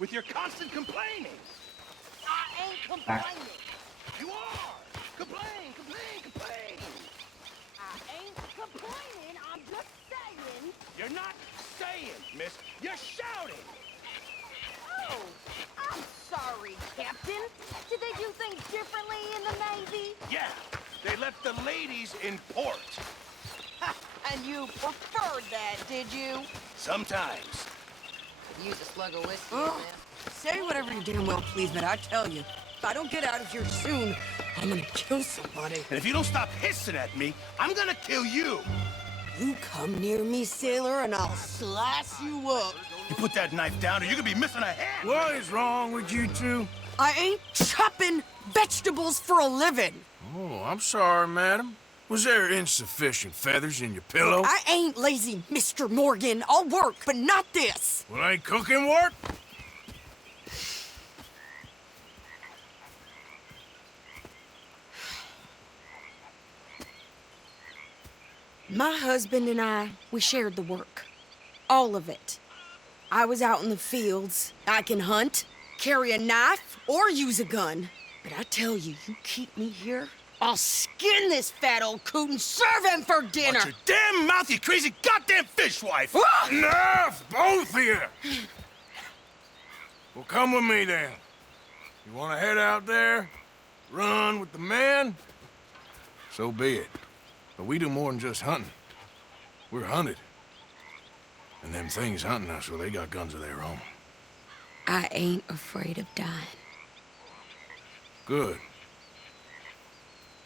with your constant complaining. I ain't complaining. You are! Complain, complain, complain! I ain't complaining. I'm just saying. You're not saying, miss. You're shouting! Oh, I'm sorry, Captain. Did they do things differently in the Navy? Yeah, they left the ladies in port. Ha, and you preferred that, did you? Sometimes. Use a slug of whiskey, Oh, man. say whatever you damn well please, but I tell you, if I don't get out of here soon, I'm gonna kill somebody. And if you don't stop hissing at me, I'm gonna kill you. You come near me, sailor, and I'll slice you up. You put that knife down or you could be missing a hand. What is wrong with you two? I ain't chopping vegetables for a living. Oh, I'm sorry, madam. Was there insufficient feathers in your pillow? I ain't lazy, Mr. Morgan. I'll work, but not this. Well, ain't cooking work? My husband and I, we shared the work. All of it. I was out in the fields. I can hunt, carry a knife, or use a gun. But I tell you, you keep me here, I'll skin this fat old coot and serve him for dinner. Watch your damn mouth, you crazy goddamn fishwife! Enough, both of you! Well, come with me, then. You want to head out there, run with the men? So be it. But we do more than just hunting. We're hunted. And them things hunting us, well, they got guns of their own. I ain't afraid of dying. Good.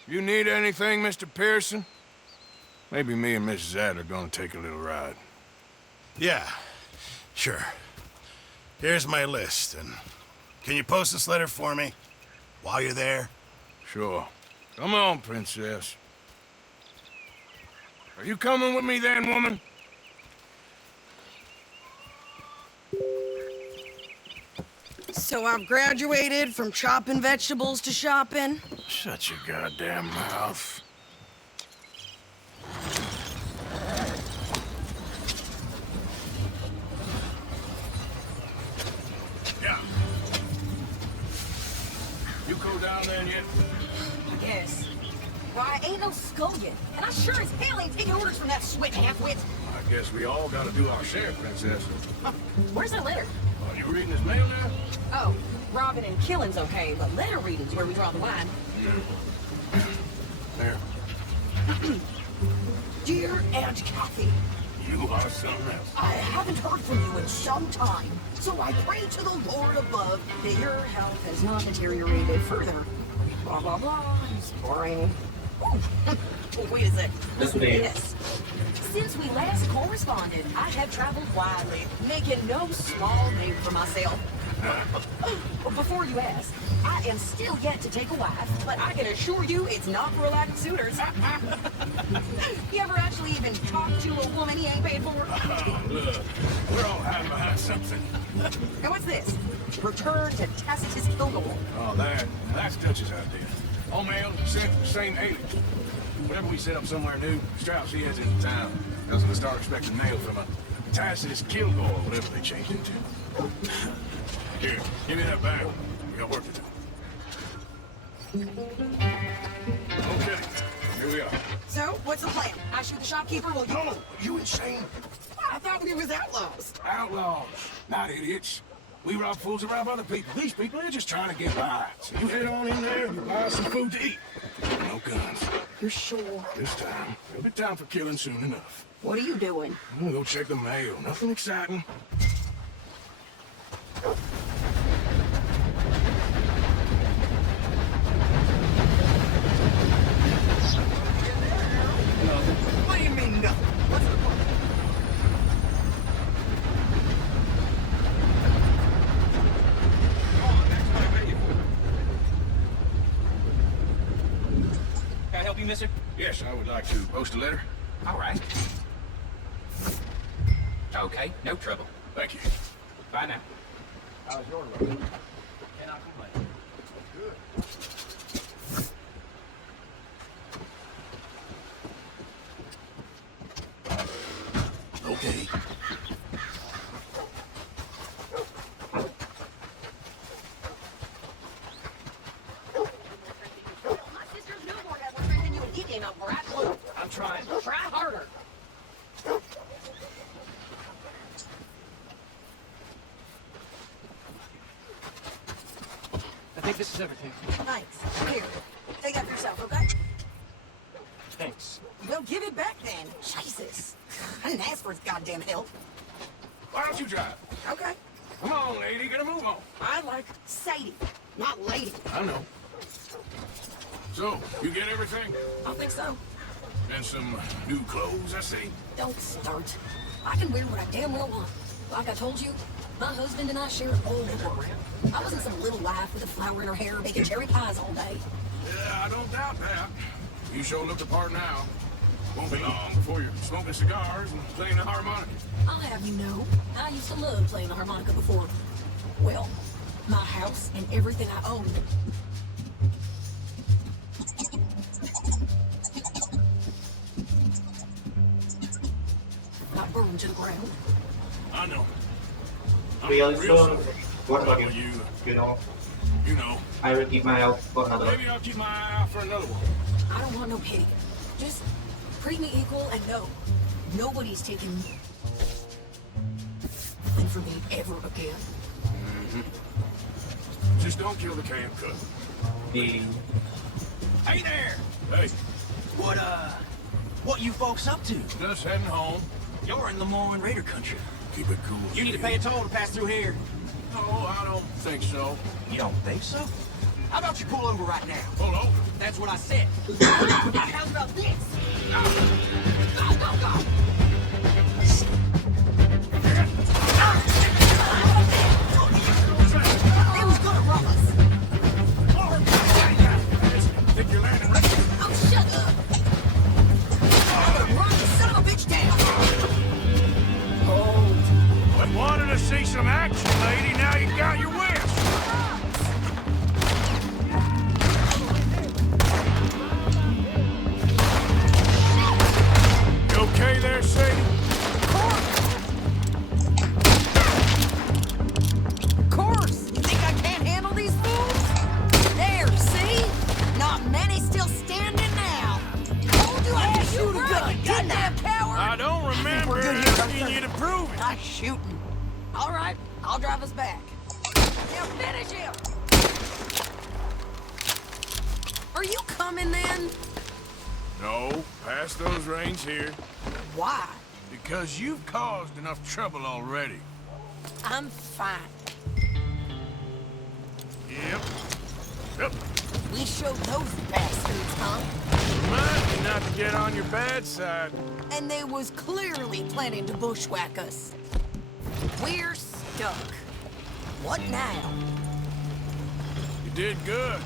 You need anything, Mr. Pearson? Maybe me and Mrs. Adler are gonna take a little ride. Yeah, sure. Here's my list, and can you post this letter for me while you're there? Sure. Come on, princess. Are you coming with me then, woman? So I've graduated from chopping vegetables to shopping. Shut your goddamn mouth. Yeah. You go down there yet? I guess. Why, ain't no scullion. And I sure as hell ain't taking orders from that swit half-wit. I guess we all gotta do our share, princess. Where's that letter? Are you reading his mail now? Oh, robbing and killing's okay, but letter reading's where we draw the line. There. Dear Aunt Kathy, You are something else. I haven't heard from you in some time, so I pray to the Lord above that your health has not deteriorated further. Blah, blah, blah. It's boring. Oh, wait a sec. Listen to this. Since we last corresponded, I have traveled widely, making no small name for myself. Before you ask, I am still yet to take a wife, but I can assure you it's not for a lack of suitors. You ever actually even talk to a woman he ain't paid for? Oh, look. We're all hiding behind something. And what's this? Return to Tacitus Kilgore. Oh, that's Dutch's idea. All mail sent to the same alias. Whenever we set up somewhere new, Strauss, he heads into town. I was gonna start expecting mail from a Tacitus Kilgore, whatever they changed it to. Here, give me that bag. We got work to do. Okay, here we are. So, what's the plan? I shoot the shopkeeper while you... No, you insane? I thought we was outlaws. Outlaws, not idiots. We rob fools to rob other people. These people are just trying to get by. So you head on in there and you buy some food to eat. No guns. You're sure? This time, it'll be time for killing soon enough. What are you doing? I'm gonna go check the mail. Nothing exciting. What do you mean, nothing? What's the point? Can I help you, mister? Yes, I would like to post a letter. All right. Okay, no trouble. Thank you. Bye now. How's your letter? Cannot complain. Okay. think this is everything. Thanks. Here, take that for yourself, okay? Thanks. Well, give it back then. Jesus. I didn't ask for his goddamn help. Why don't you drive? Okay. Come on, lady, get a move on. I like Sadie, not lady. I know. So, you get everything? I think so. And some new clothes, I see. Don't start. I can wear what I damn well want. Like I told you, my husband and I share an old work. I wasn't some little wife with a flower in her hair baking cherry pies all day. Yeah, I don't doubt that. You sure look the part now. Won't be long before you're smoking cigars and playing the harmonica. I'll have you know, I used to love playing the harmonica before. Well, my house and everything I owned. Got burned to the ground. I know. We real also, sorry. what about Well, you? you You know. I will keep my eye out for another. Maybe I'll keep my eye out for another one. I don't want no pity. Just treat me equal and no. Nobody's taking nothing from me ever again. Just don't kill the camp cook. The Hey there! Hey, What you folks up to? just heading home. You're in Lemoyne Raider country. Keep it cool. You need to pay a toll to pass through here. No, I don't think so. You don't think so? How about you pull over right now? Pull over. That's what I said. How about this? Go, go, go! They was gonna rob us. Think you're landing right? Oh, shut up! Run the son of a bitch down! Oh, I wanted to see some action, lady. Now you got your wish. You okay there, Sadie? Of course! You think I can't handle these fools? There, see? Not many still standing now. Told you I could shoot a gun, didn't I? Coward! I don't remember we're good here, asking you to prove it. Nice shooting. All right, I'll drive us back. Now finish him! Are you coming then? No, pass those reins here. Why? Because you've caused enough trouble already. I'm fine. Yep. Yep. We showed those bastards, huh? Remind me not to get on your bad side. And they was clearly planning to bushwhack us. We're stuck. What now? You did good.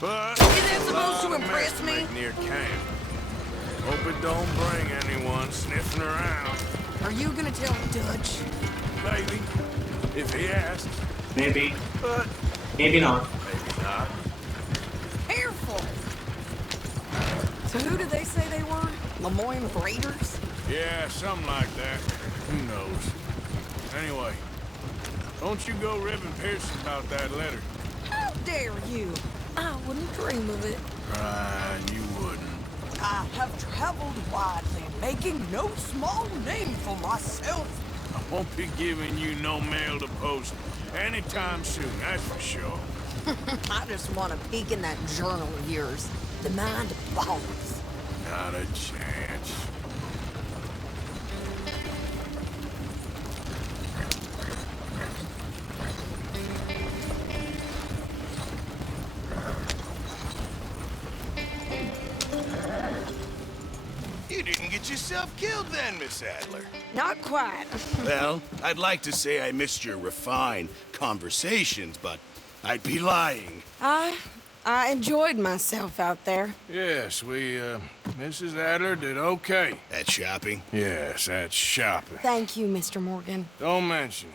But Is that a supposed lot to of impress mess me? Near camp. Hope it don't bring anyone sniffing around. Are you gonna tell Dutch? Maybe, if he asks. maybe, But maybe not. maybe not. Careful! So who did they say they were? Lemoyne Raiders? Yeah, something like that. Who knows? Anyway, don't you go ribbing Pearson about that letter. How dare you? I wouldn't dream of it. Right, you wouldn't. I have traveled widely, making no small name for myself. I won't be giving you no mail to post anytime soon, that's for sure. I just want to peek in that journal of yours. The mind boggles. Not a chance. You didn't get yourself killed then, Miss Adler. Not quite. Well, I'd like to say I missed your refined conversations, but I'd be lying. I enjoyed myself out there. Yes, Mrs. Adler did okay. At shopping? Yes, that's shopping. Thank you, Mr. Morgan. Don't mention it.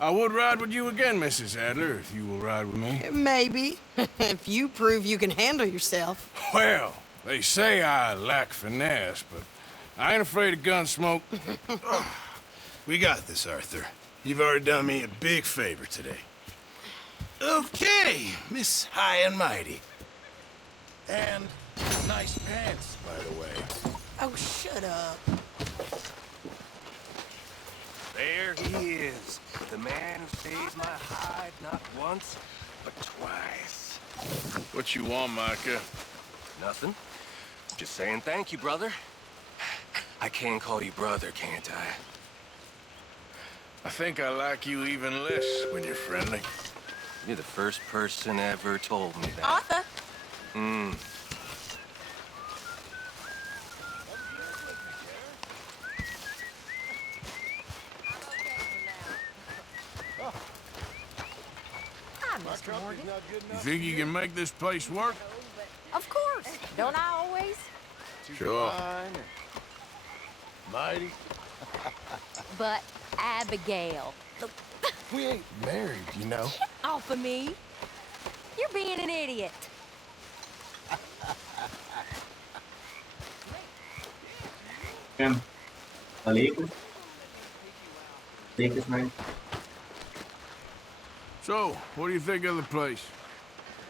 I would ride with you again, Mrs. Adler, if you will ride with me. Maybe. If you prove you can handle yourself. Well, they say I lack finesse, but I ain't afraid of gun smoke. We got this, Arthur. You've already done me a big favor today. Okay, Miss High and Mighty. And nice pants, by the way. Oh, shut up. There he is, the man who saved my hide not once, but twice. What you want, Micah? Nothing. Just saying thank you, brother. I can call you brother, can't I? I think I like you even less when you're friendly. You're the first person ever told me that. Arthur. Hi, Mr. Morgan. You think you can make this place work? Of course. Don't I always? Sure. Mighty. But Abigail. We ain't married, you know. Off of me. You're being an idiot. Em, ở lý của lý của mày. So, what do you think of the place?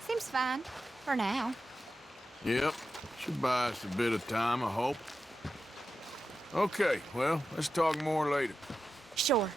Seems fine. For now. Yep. Should buy us a bit of time, I hope. Okay, well, let's talk more later. Sure.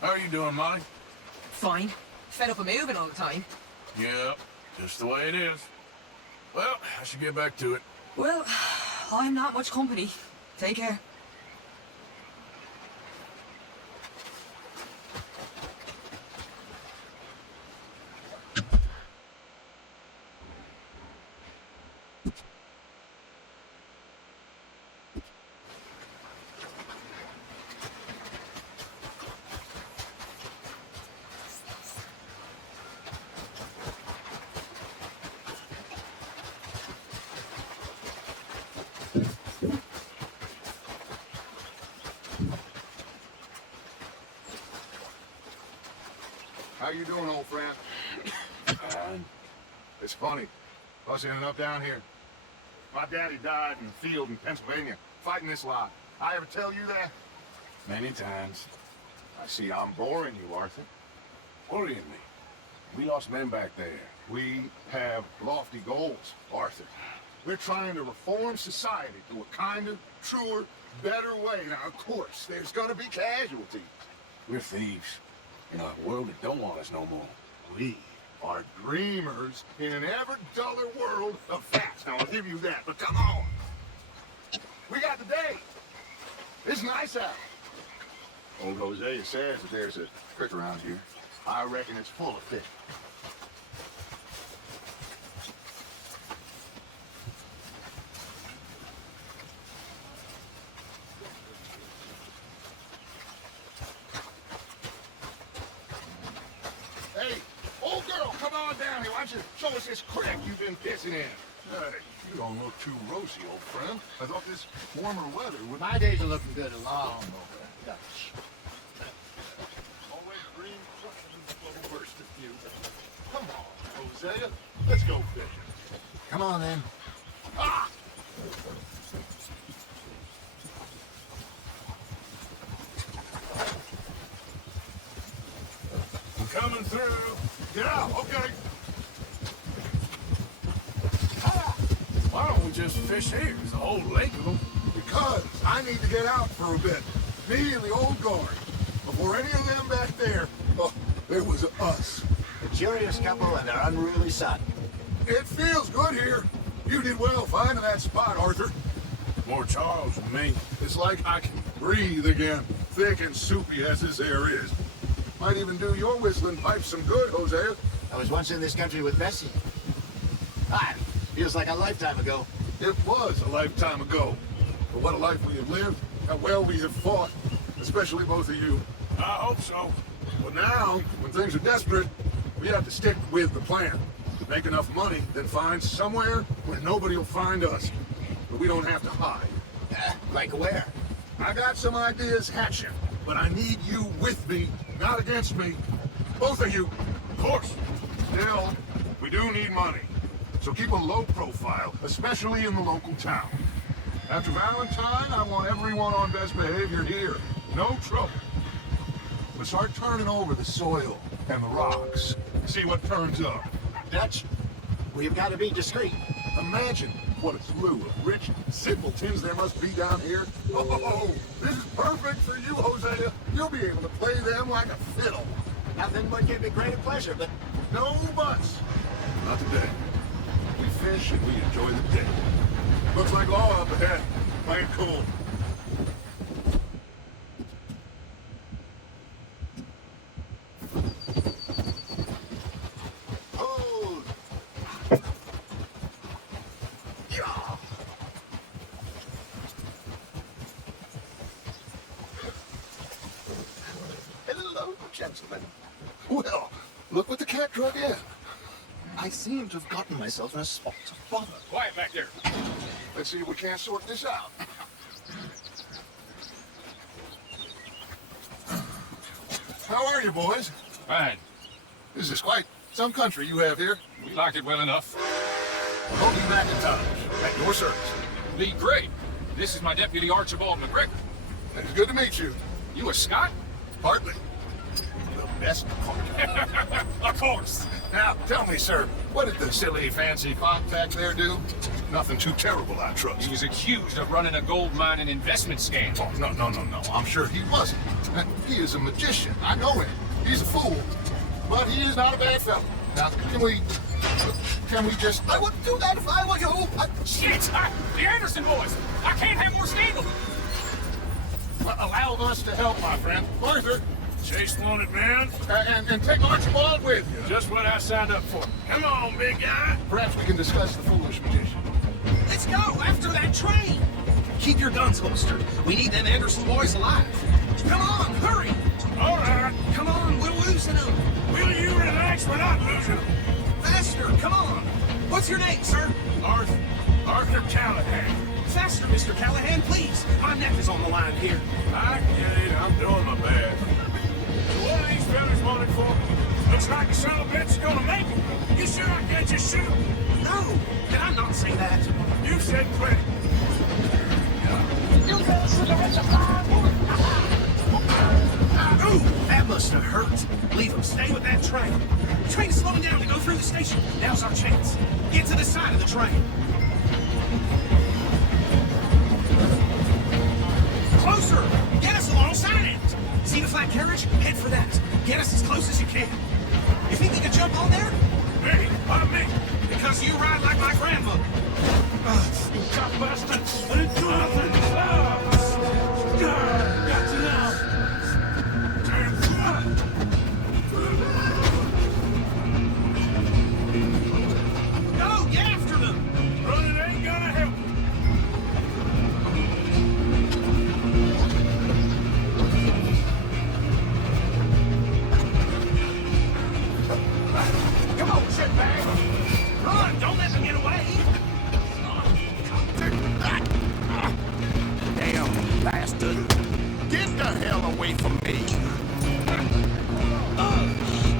How are you doing, Molly? Fine. Fed up of moving all the time. Yep, just the way it is. Well, I should get back to it. Well, I'm not much company. Take care. How you doing, old friend? It's funny. Us ended up down here. My daddy died in the field in Pennsylvania, fighting this lot. I ever tell you that? Many times. I see I'm boring you, Arthur. Worrying me. We lost men back there. We have lofty goals, Arthur. We're trying to reform society to a kinder, truer, better way. Now, of course, there's gonna be casualties. We're thieves. In a world that don't want us no more. We are dreamers in an ever duller world of facts. Now, I'll give you that, but come on. We got the day. It's nice out. Old Hosea says that there's a creek around here. I reckon it's full of fish. Hey, old girl, come on down here. Why don't you show us this creek you've been pissing in? Hey, you don't look too rosy, old friend. I thought this warmer weather would... My days are looking good along. Always green something burst of you. Come on, Hosea. Let's go fishing. Come on, then. Ah! Coming through. Get out, okay. Why don't we just fish here? There's a whole lake of them. Because I need to get out for a bit. Me and the old guard. Before any of them back there, there was us. A curious couple and their unruly son. It feels good here. You did well finding that spot, Arthur. More Charles than me. It's like I can breathe again, thick and soupy as this air is. Might even do your whistling pipe some good, Hosea. I was once in this country with Bessie. Ah, feels like a lifetime ago. It was a lifetime ago. But what a life we have lived, how well we have fought, especially both of you. I hope so. But now, when things are desperate, we have to stick with the plan. Make enough money, then find somewhere where nobody will find us. But we don't have to hide. Like where? I got some ideas hatching, but I need you with me, not against me. Both of you. Of course. Still, we do need money. So keep a low profile, especially in the local town. After Valentine, I want everyone on best behavior here. No trouble. But start turning over the soil and the rocks. See what turns up. Dutch, we've got to be discreet. Imagine what a slew of rich simpletons there must be down here. Oh, this is perfect for you, Hosea. You'll be able to play them like a fiddle. Nothing would give me greater pleasure, but No buts. Not today. We fish and we enjoy the day. Looks like all up ahead. Playing cool. Oh. Yeah. Hello, gentlemen. Well, look what the cat drug in. I seem to have gotten myself in a spot of bother. Quiet back there. Let's see if we can't sort this out. How are you, boys? Fine. This is quite some country you have here. We like it well enough. Hold you back in time. At your service. Lee Gray. This is my deputy Archibald McGregor. It's good to meet you. You a Scot? Partly. The best part. Of course. Now, tell me, sir, what did the silly, fancy contact there do? Nothing too terrible, I trust. He was accused of running a gold mine and investment scam. Oh, no. I'm sure he wasn't. He is a magician. I know him. He's a fool. But he is not a bad fellow. Now, can we just... I wouldn't do that if I were you. Shit! The Anderson boys! I can't have more scandal! Allow us to help, my friend. Arthur, Chase wanted, man. and take Archibald with you. Just what I signed up for. Come on, big guy. Perhaps we can discuss the foolish magician. Let's go after that train. Keep your guns holstered. We need them Anderson boys alive. Come on, hurry. All right. Come on, we're losing them. Will you relax? We're not losing them. Faster, come on. What's your name, sir? Arthur Callahan. Faster, Mr. Callahan, please. My neck is on the line here. I get it. I'm doing my best. So what are these fellas wanted for? Looks like the son of a bitch is gonna make it. You sure I can't just shoot him? No, did I not say that? You said plenty. Ooh, that must have hurt. Leave him. Stay with that train. The train is slowing down to go through the station. Now's our chance. Get to the side of the train. Closer! Get us alongside it! See the flat carriage? Head for that. Get us as close as you can. You think you can jump on there? Me? Why me? Because you ride like my grandmother. You cop bastard! I didn't do nothing! Got you now! Go! Get after them! Running ain't gonna help. Come on, shitbag! Run! Don't let them get away! Damn bastard. Get the hell away from me.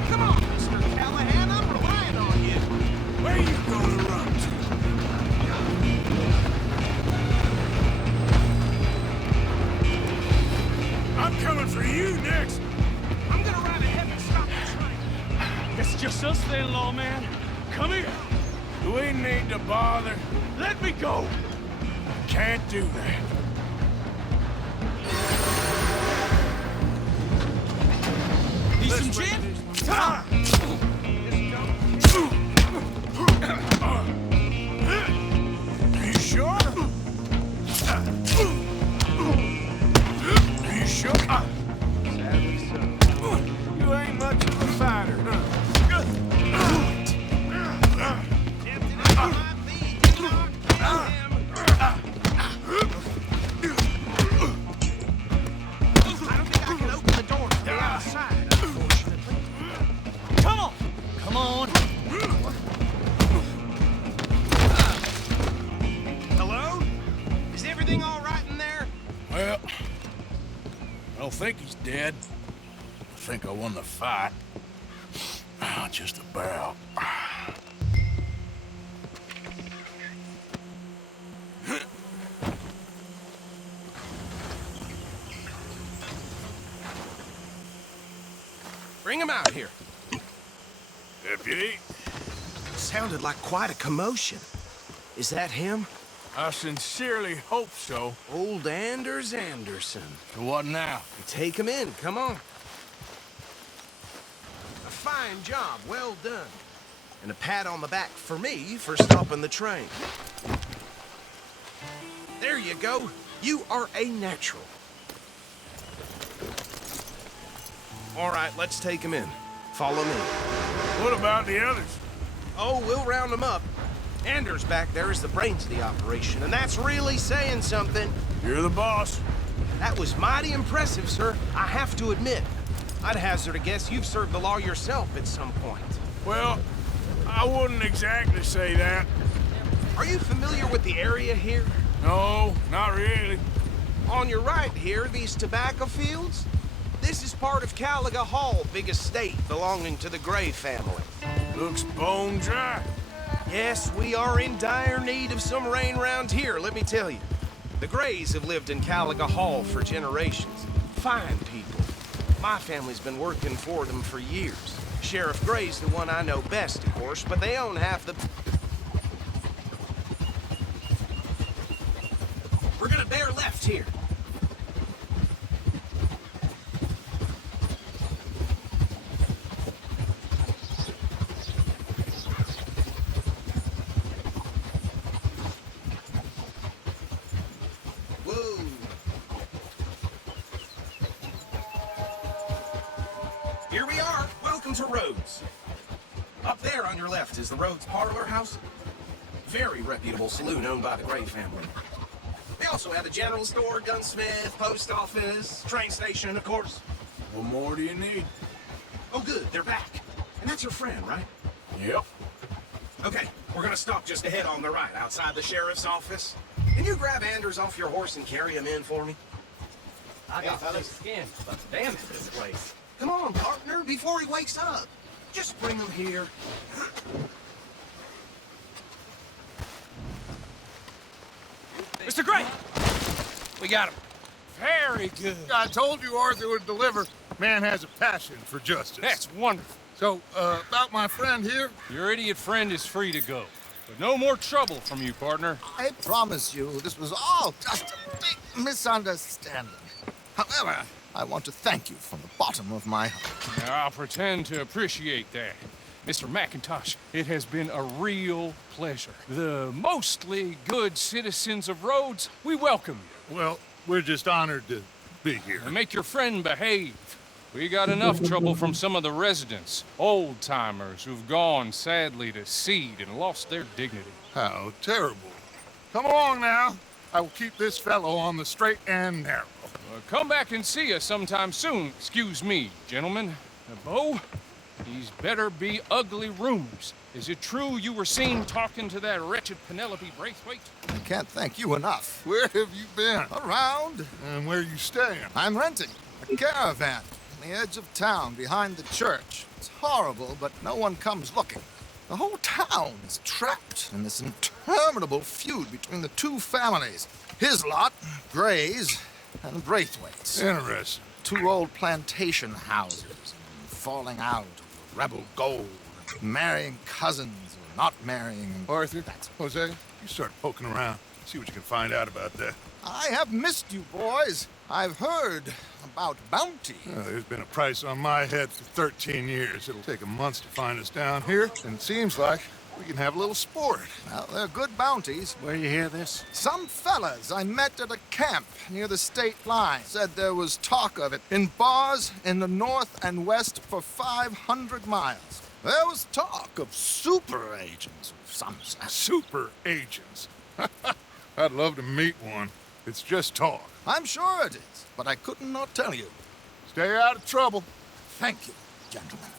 Come on, Mr. Callahan, I'm relying on you. Where you gonna run to? I'm coming for you next. I'm gonna ride ahead and stop the train. It's just us then, lawman. Come here. We need to bother. Let me go. Can't do that. Need some gin? Time. You sure? You sure? Sadly so. You ain't much of a fighter, huh? Tempted as I might be, knocked him. I don't think I can open the door from the outside, unfortunately. Come on! Come on! Hello? Is everything all right in there? Well, I don't think he's dead. I think I won the fight. Just about. Bring him out here. Deputy, Sounded like quite a commotion. Is that him? I sincerely hope so. Old Anders Anderson. So what now? Take him in, come on. A fine job, well done. And a pat on the back for me for stopping the train. There you go. You are a natural. All right, let's take him in. Follow me. What about the others? Oh, we'll round them up. Anders back there is the brains of the operation, and that's really saying something. You're the boss. That was mighty impressive, sir. I have to admit. I'd hazard a guess you've served the law yourself at some point. Well, I wouldn't exactly say that. Are you familiar with the area here? No, not really. On your right here, these tobacco fields? This is part of Caliga Hall, big estate belonging to the Gray family. Looks bone dry. Yes, we are in dire need of some rain round here, let me tell you. The Grays have lived in Caliga Hall for generations. Fine people. My family's been working for them for years. Sheriff Gray's the one I know best, of course, but they own half the... We're gonna bear left here. Whoa. Here we are. Welcome to Rhodes. Up there on your left is the Rhodes Parlor House. Very reputable saloon owned by the Gray family. They also have a general store, gunsmith, post office, train station, of course. What more do you need? Oh, good. They're back. And that's your friend, right? Yep. Okay, we're gonna stop just ahead on the right, outside the sheriff's office. Can you grab Anders off your horse and carry him in for me? I got thick skin, but damn it, this place. Come on, partner, before he wakes up. Just bring him here. Mr. Gray! We got him. Very good. I told you Arthur would deliver. Man has a passion for justice. That's wonderful. So, about my friend here? Your idiot friend is free to go. But no more trouble from you, partner. I promise you, this was all just a big misunderstanding. However, I want to thank you from the bottom of my heart. Now, I'll pretend to appreciate that. Mr. McIntosh, it has been a real pleasure. The mostly good citizens of Rhodes, we welcome you. Well, we're just honored to be here. And make your friend behave. We got enough trouble from some of the residents, old-timers who've gone, sadly, to seed and lost their dignity. How terrible. Come along now. I will keep this fellow on the straight and narrow. Come back and see us sometime soon. Excuse me, gentlemen. Bo, these better be ugly rumors. Is it true you were seen talking to that wretched Penelope Braithwaite? I can't thank you enough. Where have you been? Around, And where you staying? I'm renting a caravan on the edge of town behind the church. It's horrible, but no one comes looking. The whole town is trapped in this interminable feud between the two families. His lot, Gray's, and Braithwaite's. Interesting. Two old plantation houses, and falling out over rebel gold, marrying cousins or not marrying. Arthur, Jose, you start poking around. See what you can find out about that. I have missed you, boys. I've heard about bounty. There's been a price on my head for 13 years. It'll take 'em months to find us down here, and it seems like we can have a little sport. Well, they're good bounties. Where you hear this? Some fellas I met at a camp near the state line said there was talk of it in bars in the north and west for 500 miles. There was talk of super agents of some sort. Super agents. I'd love to meet one. It's just talk. I'm sure it is, but I couldn't not tell you. Stay out of trouble. Thank you, gentlemen.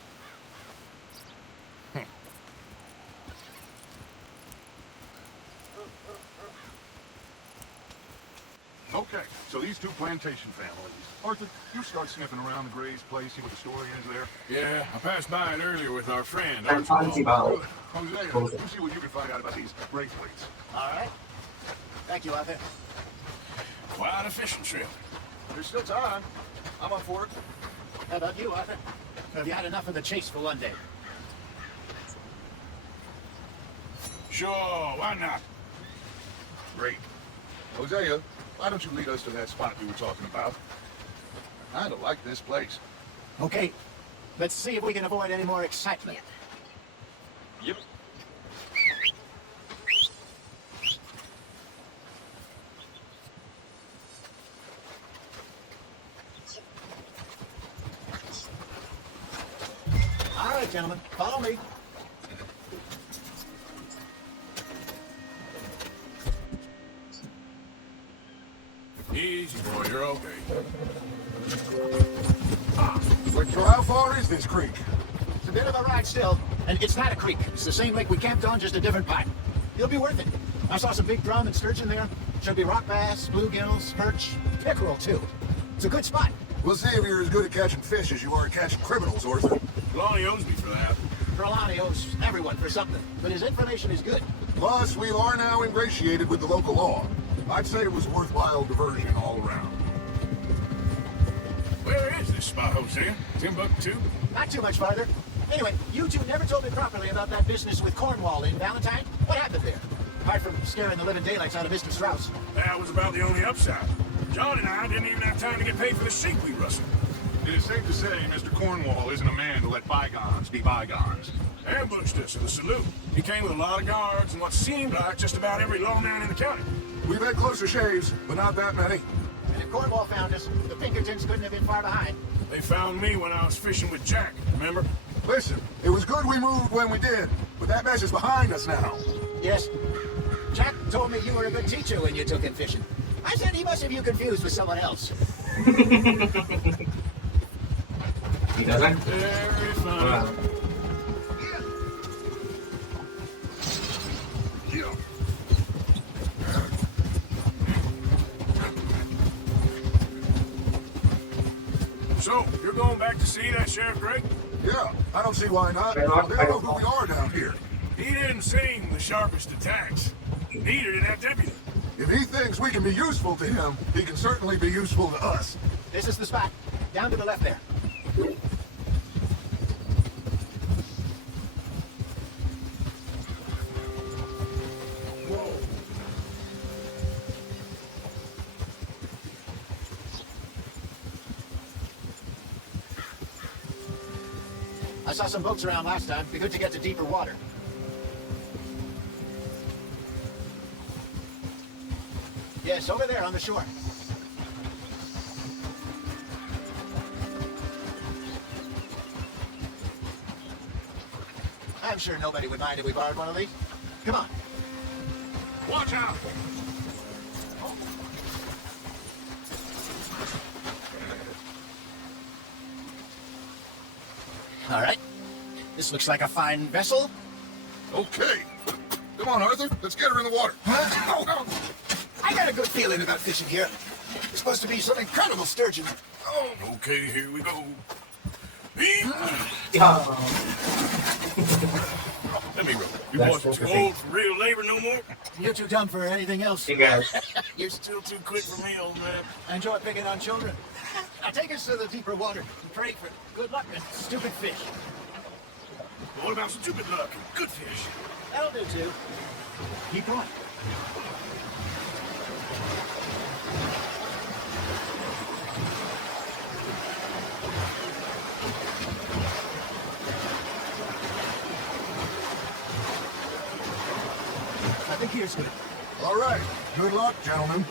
Okay, So these two plantation families. Arthur, you start sniffing around the Gray's place, see what the story is there. Yeah, I passed by it earlier with our friend. I'm fancy about. Jose, you see what you can find out about these bracelets. All right. Thank you, Arthur. Quite a fishing trip. There's still time. I'm up for it. How about you, Arthur? Have you had enough of the chase for one day? Sure, why not? Great. Hosea, why don't you lead us to that spot we were talking about? I kinda like this place. Okay. Let's see if we can avoid any more excitement. Yep. All right, gentlemen. Follow me. Easy, boy, you're okay. So how far is this creek? It's a bit of a ride still, and it's not a creek. It's the same lake we camped on, just a different pipe. You'll be worth it. I saw some big drum and sturgeon there. Should be rock bass, bluegills, perch, pickerel too. It's a good spot. We'll see if you're as good at catching fish as you are at catching criminals, Arthur. Lonnie owes me for that. Trelawney owes everyone for something, but his information is good. Plus, we are now ingratiated with the local law. I'd say it was a worthwhile diversion all around. Where is this spot, Hosea? Timbuktu? Not too much farther. Anyway, you two never told me properly about that business with Cornwall in Valentine. What happened there? Apart from scaring the living daylights out of Mr. Strauss. That was about the only upside. John and I didn't even have time to get paid for the sheep we rustled. It is safe to say Mr. Cornwall isn't a man to let bygones be bygones. Ambushed us at the salute. He came with a lot of guards and what seemed like just about every lawman in the county. We've had closer shaves, but not that many. And if Cornwall found us, the Pinkertons couldn't have been far behind. They found me when I was fishing with Jack, remember? Listen, it was good we moved when we did, but that mess is behind us now. Yes. Jack told me you were a good teacher when you took him fishing. I said he must have you confused with someone else. He doesn't? Very funny. Wow. So, you're going back to see that Sheriff Gray? Yeah, I don't see why not. They don't know who we are down here. He didn't seem the sharpest attacks. Neither did that deputy. If he thinks we can be useful to him, he can certainly be useful to us. This is the spot. Down to the left there. I saw some boats around last time. Be good to get to deeper water. Yes, over there on the shore. I'm sure nobody would mind if we borrowed one of these. Come on. Watch out! All right. This looks like a fine vessel. Okay. Come on, Arthur. Let's get her in the water. I got a good feeling about fishing here. It's supposed to be some incredible sturgeon. Oh, okay, here we go. Let me roll. You That's boys are too focusing. old for real labor no more? You're too dumb for anything else. Hey guys. You're still too quick for me, old man. I enjoy picking on children. Now take us to the deeper water and pray for good luck and stupid fish. What about stupid luck and good fish? That'll do too. Keep going. I think here's good. All right. Good luck, gentlemen.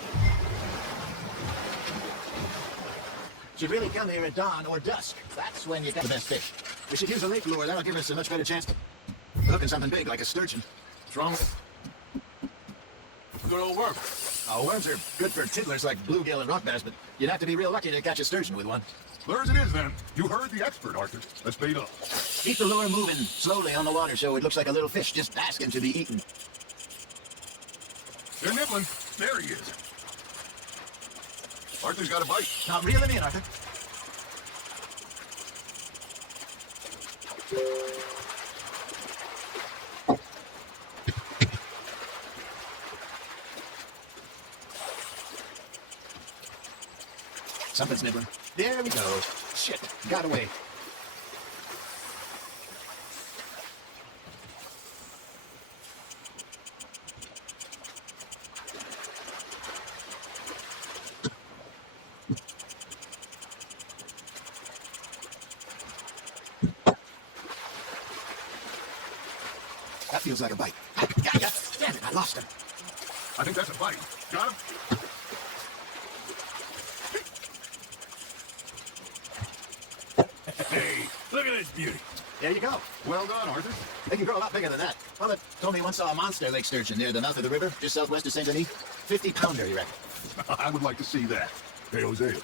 Should really come here at dawn or dusk. That's when you get the best fish. We should use a lake lure. That'll give us a much better chance to hooking something big like a sturgeon. What's wrong? Good old work. Oh, worms are good for tiddlers like bluegill and rock bass, but you'd have to be real lucky to catch a sturgeon with one. Clear as it is, then. You heard the expert, Arthur. Let's bait up. Keep the lure moving slowly on the water so it looks like a little fish just asking to be eaten. They're nibbling. There he is. Arthur's got a bite. Now reel him in, Arthur. Something's nibbling. There we go. Shit, got away. That feels like a bite. Yeah. Damn it, I lost him. I think that's a bite. Got him? Hey, look at this beauty. There you go. Well done, Arthur. They can grow a lot bigger than that. Father told me he once saw a monster lake sturgeon near the mouth of the river, just southwest of Saint Denis. 50-pounder, you reckon? I would like to see that. Hey, Jose, you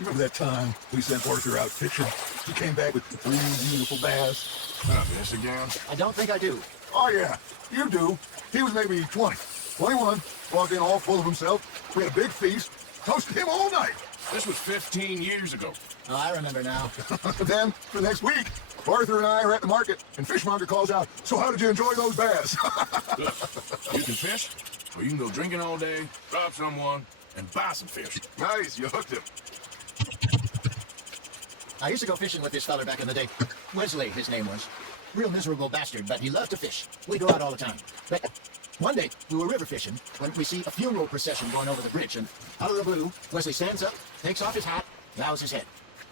remember that time we sent Arthur out fishing? He came back with 3 beautiful bass. This again? I don't think I do. Oh, yeah, you do. He was maybe 20. 21, walked in all full of himself. We had a big feast, toasted him all night. This was 15 years ago. Oh, I remember now. Then, for the next week, Arthur and I are at the market, and Fishmonger calls out, "So how did you enjoy those bass?" Look, you can fish, or you can go drinking all day, rob someone, and buy some fish. Nice, you hooked him. I used to go fishing with this fella back in the day. Wesley, his name was. Real miserable bastard, but he loved to fish. We'd go out all the time. But one day, we were river fishing when we see a funeral procession going over the bridge, and out of the blue, Wesley stands up, takes off his hat, bows his head.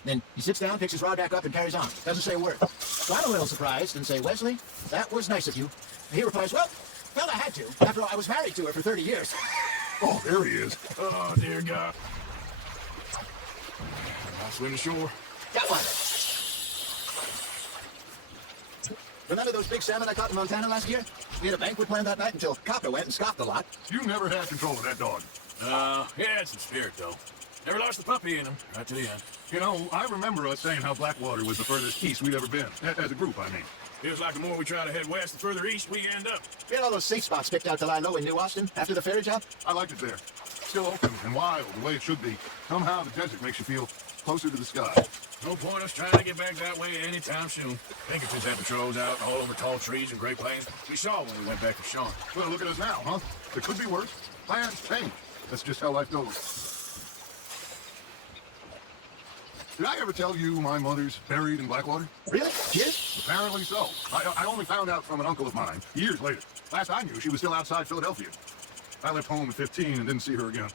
Then he sits down, picks his rod back up, and carries on. Doesn't say a word. So I'm a little surprised and say, "Wesley, that was nice of you." And he replies, "Well, fella had to. After all, I was married to her for 30 years. Oh, there he is. Oh, dear God. I'll swim to shore. Got one. Remember those big salmon I caught in Montana last year? We had a banquet planned that night until Copper went and scoffed a lot. You never had control of that dog. He had some spirit, though. Never lost the puppy in him, right to the end. You know, I remember us saying how Blackwater was the furthest east we'd ever been. As a group, I mean. Feels like the more we try to head west, the further east we end up. We had all those safe spots picked out to lie low in New Austin after the ferry job. I liked it there. Still open and wild, the way it should be. Somehow the desert makes you feel closer to the sky. No point us trying to get back that way anytime soon. Pinkertons had patrols out all over tall trees and Great Plains. We saw when we went back to Sean. Well, look at us now, huh? It could be worse. Plans change. That's just how life goes. Did I ever tell you my mother's buried in Blackwater? Really? She is? Apparently so. I only found out from an uncle of mine years later. Last I knew, she was still outside Philadelphia. I left home at 15 and didn't see her again.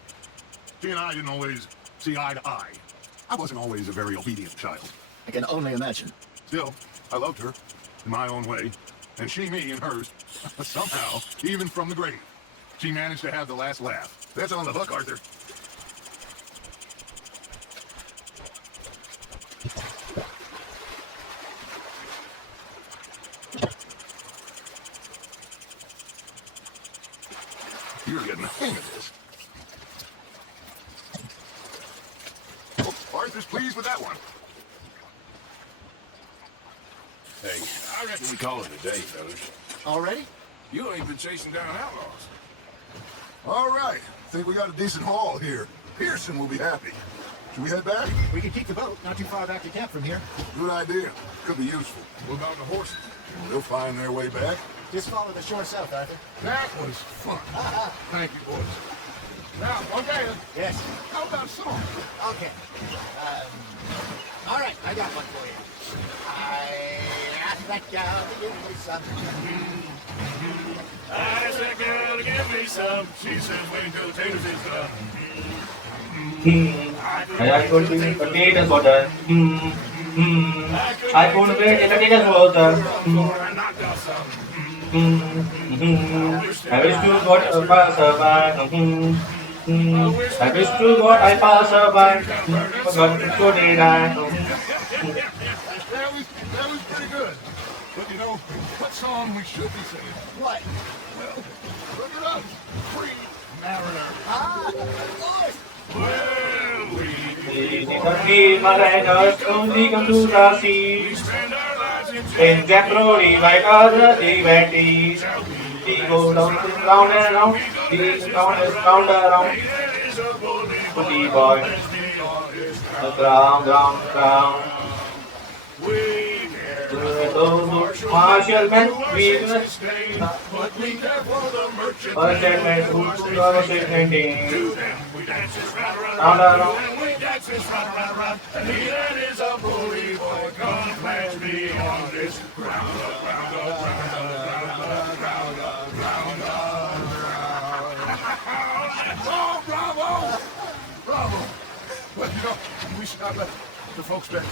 She and I didn't always see eye to eye. I wasn't always a very obedient child. I can only imagine. Still, I loved her in my own way, and she me in hers. Somehow, even from the grave, she managed to have the last laugh. That's on the hook, Arthur. You're getting the hang of this. Oh, Arthur's pleased with that one. Hey, I reckon we call it a day, fellas. Already? You ain't been chasing down outlaws. All right. Think we got a decent haul here. Pearson will be happy. Should we head back? We can keep the boat not too far back to camp from here. Good idea. Could be useful. What about the horses? They'll find their way back. Just follow the shore south, Arthur. That was fun. Thank you, boys. Now, okay. Yes. How about a song? Okay. All right, I got one for you. I asked that gal to give me some. I asked that girl to give me some. She says, wait until the taters is done. I could be potatoes water. I could be potatoes water. I wish to God I pass by. I wish to God I pass by. But so did I. That was pretty good. But you know, what song we should be singing? What? Well, look it up. Free Mariner. Ah, of course. Well, The mariners only come to the sea. In Jack Brody, by other devotees. He goes round and round, he round and round around. Pretty boy. Ground. Marshall men, merchantmen who dollars is 19. Round. And he that is a bully boy, come match me on this round up. Oh, bravo! Well, we should not let the folks back.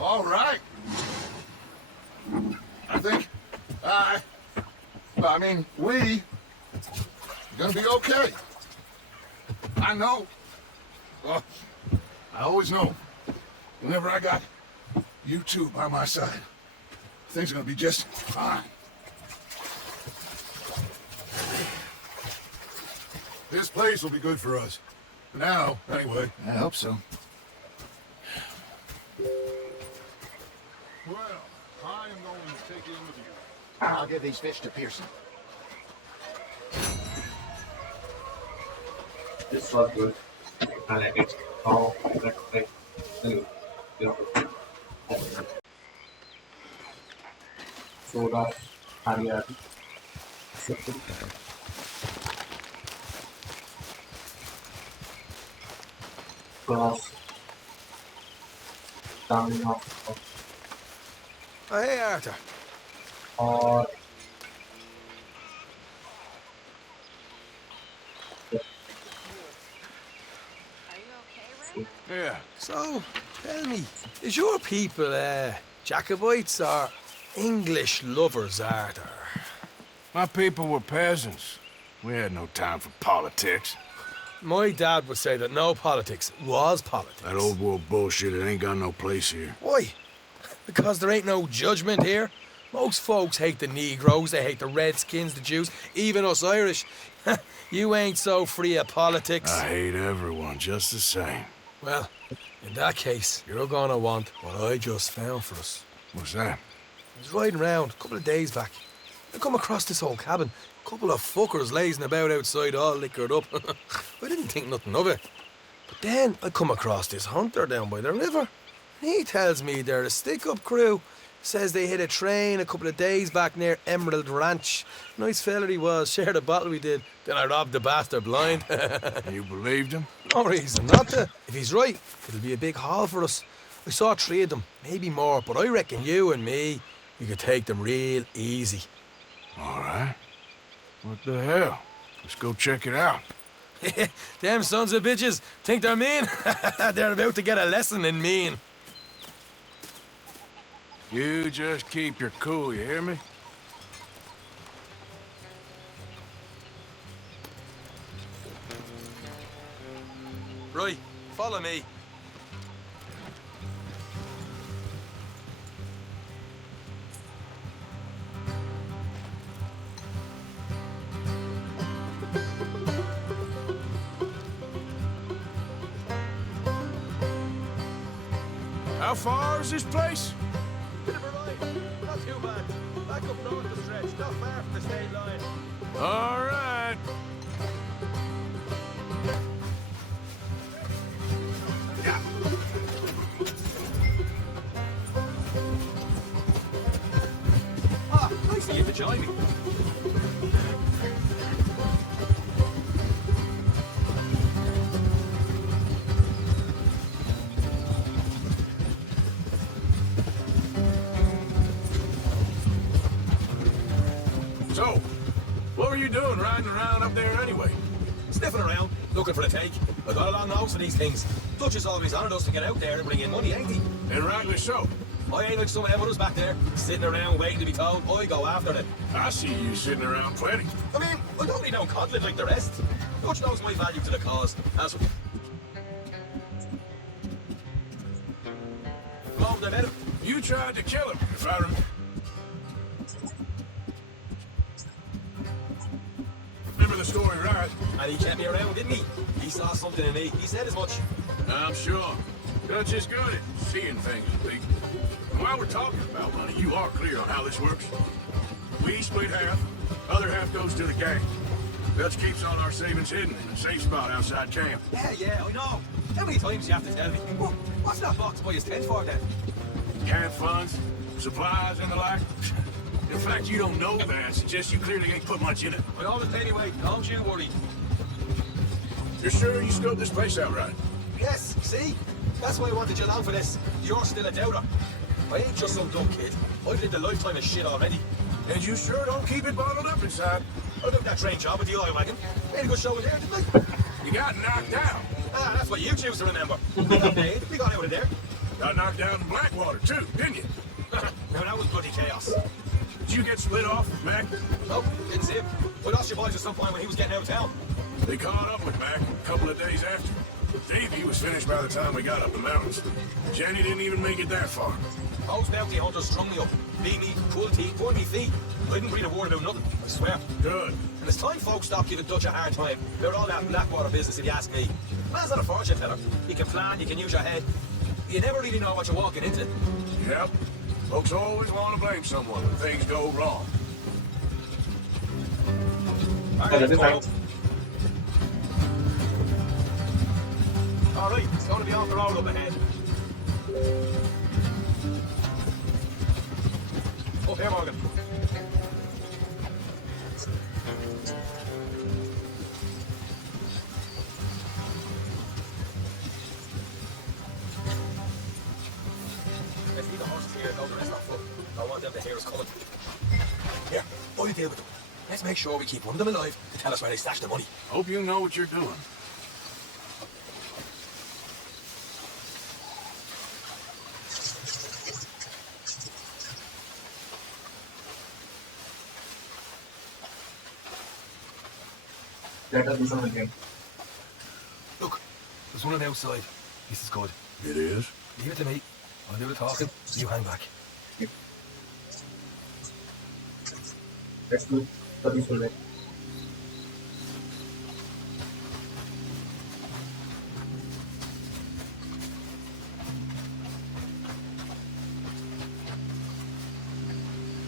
All right. I think we gonna be okay. I know. Well, I always know. Whenever I got you two by my side, things are gonna be just fine. This place will be good for us. For now, anyway. I hope so. Well, I am going to take in with you. I'll give these fish to Pearson. This was good. I like it. Oh, like. Soda, Ariadi. Cross. Down off. Oh, hey, Arthur. Or Yeah. So, tell me, is your people Jacobites or English lovers, Arthur? My people were peasants. We had no time for politics. My dad would say that no politics was politics. That old world bullshit, it ain't got no place here. Why? Because there ain't no judgment here. Most folks hate the Negroes, they hate the Redskins, the Jews, even us Irish. You ain't so free of politics. I hate everyone just the same. Well, in that case, you're gonna want what I just found for us. What's that? I was riding around a couple of days back. I come across this old cabin. A couple of fuckers lazing about outside all liquored up. I didn't think nothing of it. But then I come across this hunter down by the river. He tells me they're a stick-up crew. Says they hit a train a couple of days back near Emerald Ranch. Nice fella he was, shared a bottle we did. Then I robbed the bastard blind. You believed him? No reason not to. If he's right, it'll be a big haul for us. I saw 3 of them, maybe more, but I reckon you and me, we could take them real easy. All right. What the hell? Let's go check it out. Them sons of bitches think they're mean. They're about to get a lesson in mean. You just keep your cool, you hear me? Right, follow me. How far is this place? Bit of a ride, not too bad. Back up north the stretch, not far from the state line. All right. Ah, nice of you to join me. So, what were you doing riding around up there anyway? Sniffing around, looking for a take. I got a long nose for these things. Dutch has always honoured us to get out there and bring in money, ain't he? And rightly so. I ain't like some of them others back there, sitting around waiting to be told. I go after it. I see you sitting around plenty. I mean, I don't need no codlet like the rest. Dutch knows my value to the cause. That's what... Come on, met him. You tried to kill him, if I remember. Remember the story right. And he kept me around, didn't he? He saw something in me. He said as much. I'm sure. Dutch is good at seeing things in people. And while we're talking about money, you are clear on how this works. We split half, other half goes to the gang. Dutch keeps all our savings hidden in a safe spot outside camp. Yeah, I know. How many times do you have to tell me? What's that box by his tent for then? Camp funds, supplies, and the like. In fact, you don't know that. Suggests you clearly ain't put much in it. But all this anyway, don't you worry. You're sure you scoped this place out right? Yes, see? That's why I wanted you along for this. You're still a doubter. I ain't just some dumb kid. I've lived a lifetime of shit already. And you sure don't keep it bottled up inside. I took that train job with the oil wagon. Made a good show in there, didn't I? You got knocked out. Ah, that's what you choose to remember. We got paid. We got out of there. Got knocked down in Blackwater, too, didn't you? Now, that was bloody chaos. Did you get split off with Mac? Nope, didn't see him. We lost your boys at some point when he was getting out of town. They caught up with Mac a couple of days after. Davey was finished by the time we got up the mountains. Jenny didn't even make it that far. Those bounty hunters strung me up. Beat me, pulled teeth, pulled me feet. I didn't breathe a word about nothing, I swear. Good. And it's time folks stop giving Dutch a hard time. They're all that Blackwater business, if you ask me. Man's not a fortune teller. You can plan, you can use your head. You never really know what you're walking into. Yep. Folks always want to blame someone when things go wrong. All right, it's going to be on the road up ahead. Up here, Morgan. Let's leave the horses here and go the rest on foot. I want them to hear us coming. Here, I'll deal with them. Let's make sure we keep one of them alive to tell us where they stashed the money. Hope you know what you're doing. Look, there's one on the outside. This is good. It is? Leave it to me. I'll do the talking. You hang back. That's good. That is good.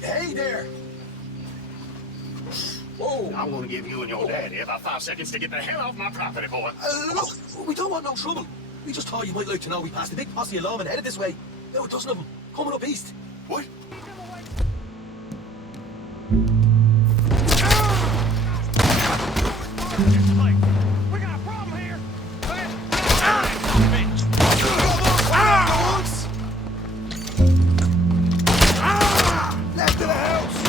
Hey there! Whoa! I'm gonna give you and your daddy about 5 seconds to get the hell off my property, boy. Look, we don't want no trouble. We just thought you might like to know we passed a big posse of lawmen headed this way. There were a dozen of them, coming up east. What? We got a problem here. Left of the house!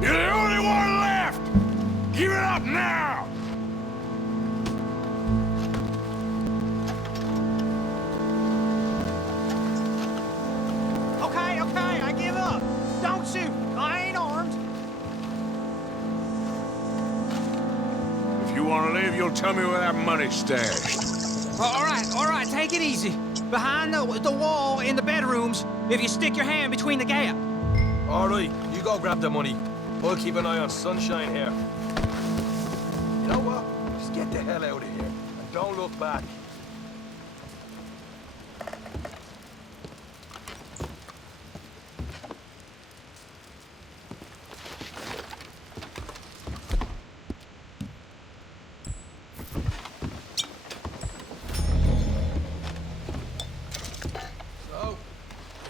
You're the only one left! Give it up now! Okay, I give up. Don't shoot. I ain't armed. If you want to live, you'll tell me where that money's stashed. All right, take it easy. Behind the wall in the bedrooms, if you stick your hand between the gap. All right, you go grab the money. I'll keep an eye on Sunshine here. You know what? Just get the hell out of here and don't look back. So,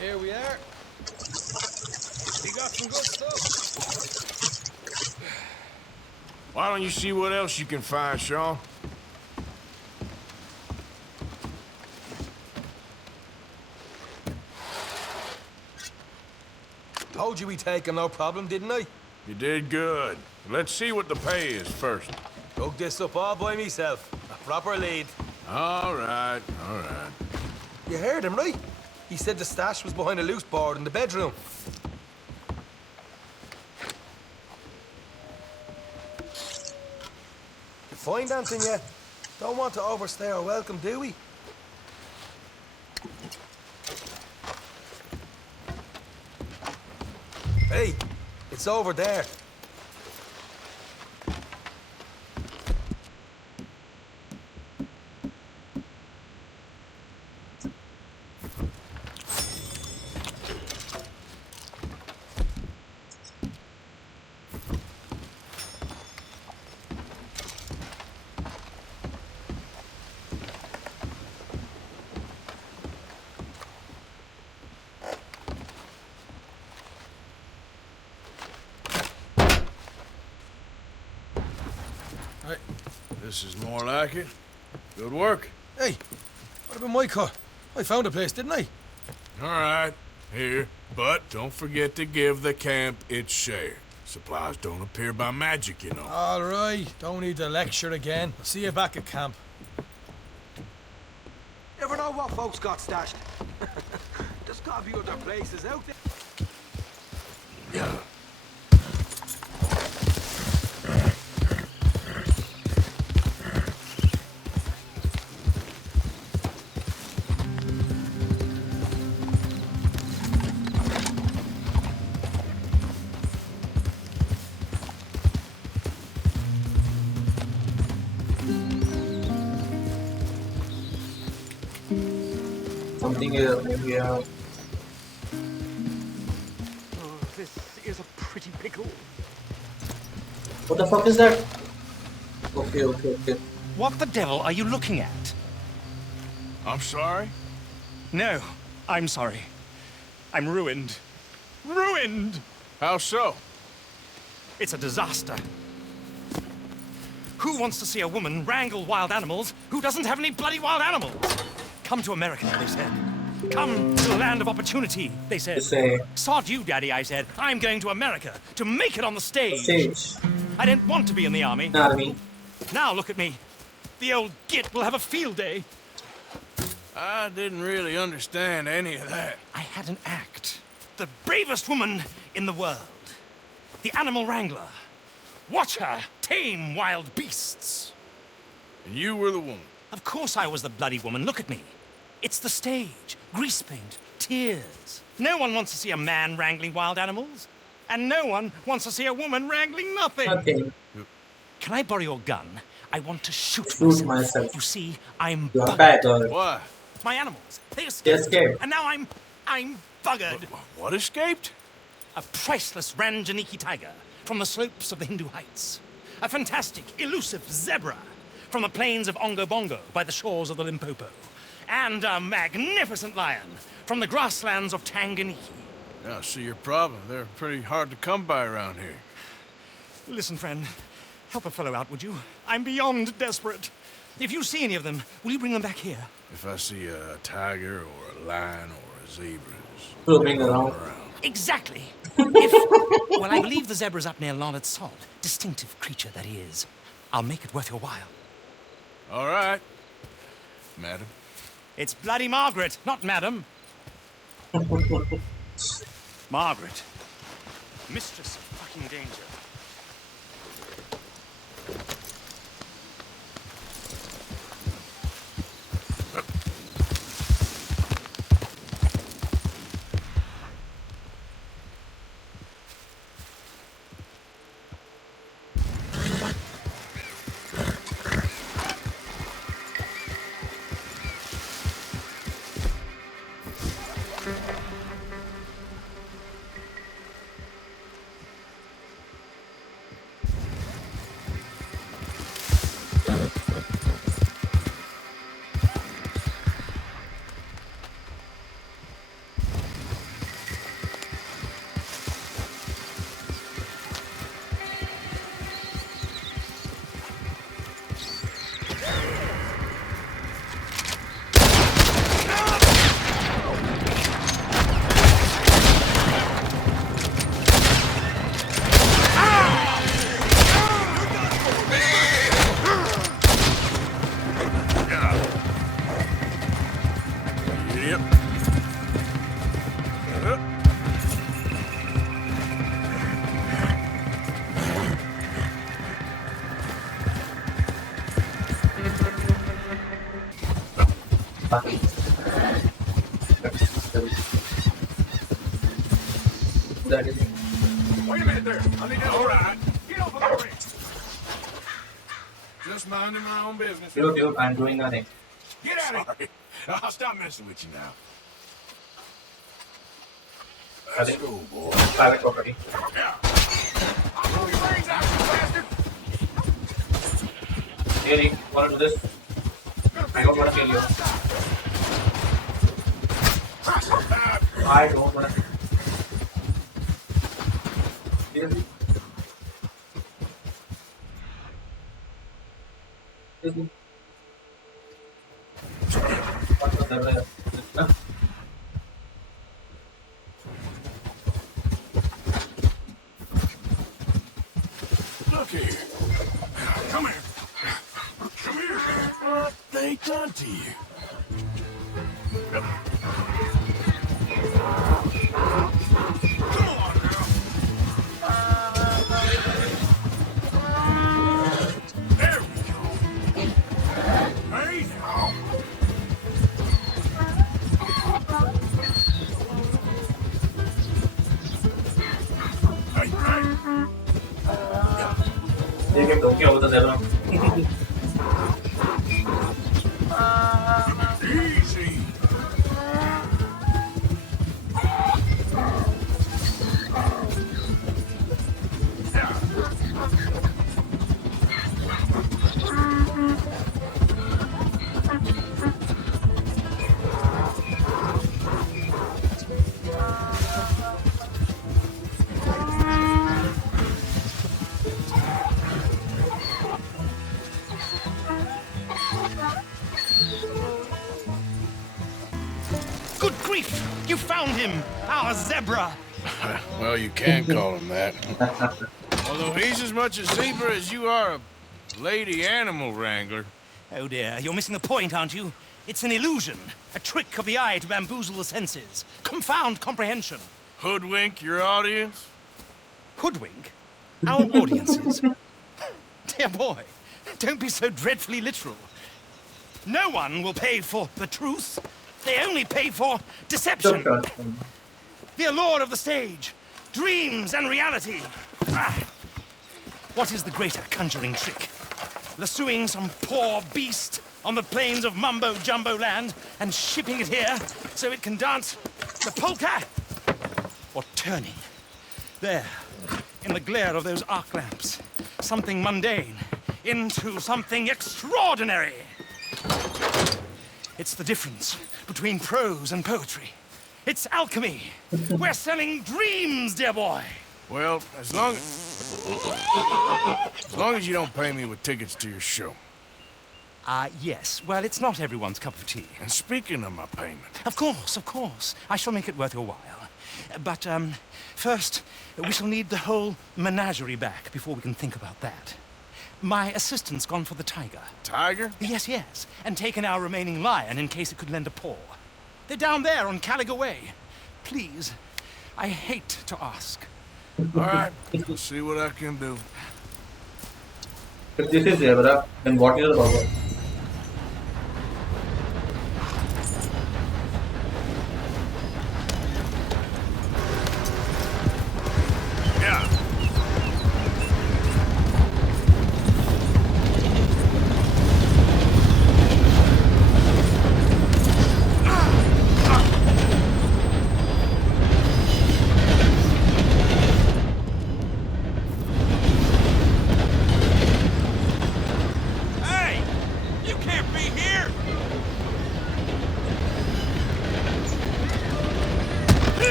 here we are. We got some good stuff. Why don't you see what else you can find, Sean? Told you we'd take him, no problem, didn't I? You did good. Let's see what the pay is first. Dug this up all by myself. A proper lead. All right, all right. You heard him, right? He said the stash was behind a loose board in the bedroom. Fine dancing, yeah. Don't want to overstay our welcome, do we? Hey, it's over there. This is more like it. Good work. Hey, what about my car? I found a place, didn't I? All right, here. But don't forget to give the camp its share. Supplies don't appear by magic, you know. All right, don't need to lecture again. I'll see you back at camp. Ever know what folks got stashed? There's gotta be other places out there. Yeah. Something maybe Oh, this is a pretty pickle. What the fuck is that? Okay. What the devil are you looking at? I'm sorry? No, I'm sorry. I'm ruined. Ruined! How so? It's a disaster. Who wants to see a woman wrangle wild animals who doesn't have any bloody wild animals? Come to America, they said. Come to the land of opportunity, they said. Sod you, Daddy, I said. I'm going to America to make it on the stage. I didn't want to be in the army. Now look at me. The old git will have a field day. I didn't really understand any of that. I had an act. The bravest woman in the world. The animal wrangler. Watch her tame wild beasts. And you were the woman? Of course I was the bloody woman. Look at me. It's the stage. Grease paint. Tears. No one wants to see a man wrangling wild animals. And no one wants to see a woman wrangling nothing. Can I borrow your gun? I want to shoot myself. You see, I'm buggered. Why? My animals. They escaped. And now I'm buggered. What escaped? A priceless Ranjaniki tiger from the slopes of the Hindu Heights. A fantastic, elusive zebra from the plains of Ongo Bongo by the shores of the Limpopo. And a magnificent lion from the grasslands of Tanganyika. Yeah, I see your problem. They're pretty hard to come by around here. Listen, friend. Help a fellow out, would you? I'm beyond desperate. If you see any of them, will you bring them back here? If I see a tiger or a lion or a zebra, we'll bring them around. Exactly. Well, I believe the zebra's up near Larned Sod. Distinctive creature that he is. I'll make it worth your while. All right, madam. It's bloody Margaret, not madam. Margaret. Mistress of fucking danger. That is. Wait a minute there. I need to. All right. Get off of the bridge. Just minding my own business. Dude, I'm doing nothing. Get out of here. I'll stop messing with you now. Let's go, boy. Private property. Yeah. Roll your brains out, you bastard. Really? Wanna do this? I don't wanna kill you. I don't wanna. Really? Really? What was that? Look here. Come here. Come here. What they done to you? Come on now. There we go. Hey now. Hey, hey. They get okay over the level. Easy. Good grief! You found him! Our zebra! Well, you can call him that. Although he's as much a zebra as you are a lady animal wrangler. Oh dear, you're missing the point, aren't you? It's an illusion. A trick of the eye to bamboozle the senses. Confound comprehension. Hoodwink your audience? Hoodwink? Our audiences? Dear boy, don't be so dreadfully literal. No one will pay for the truth. They only pay for deception. The allure of the stage, dreams and reality. What is the greater conjuring trick? Lassoing some poor beast on the plains of mumbo-jumbo land and shipping it here so it can dance the polka? Or turning, there, in the glare of those arc lamps, something mundane into something extraordinary? It's the difference between prose and poetry. It's alchemy. We're selling dreams, dear boy. Well, as long as you don't pay me with tickets to your show. Yes. Well, it's not everyone's cup of tea. And speaking of my payment... Of course. I shall make it worth your while. But, first, we shall need the whole menagerie back before we can think about that. My assistant's gone for the tiger. Tiger? Yes. And taken our remaining lion in case it could lend a paw. They're down there on Caliga Way. Please, I hate to ask. All right, I'll see what I can do. If this is zebra, then what is the problem? Yeah.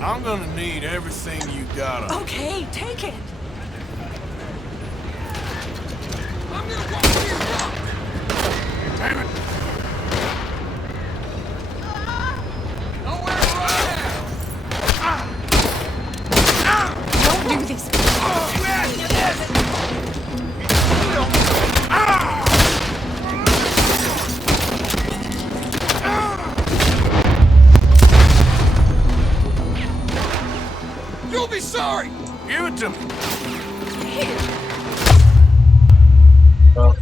I'm gonna need everything you got. Okay, take it. I'm gonna walk you up! Damn it! Nowhere to run! Don't do this. You'll be sorry! Give it to me. So,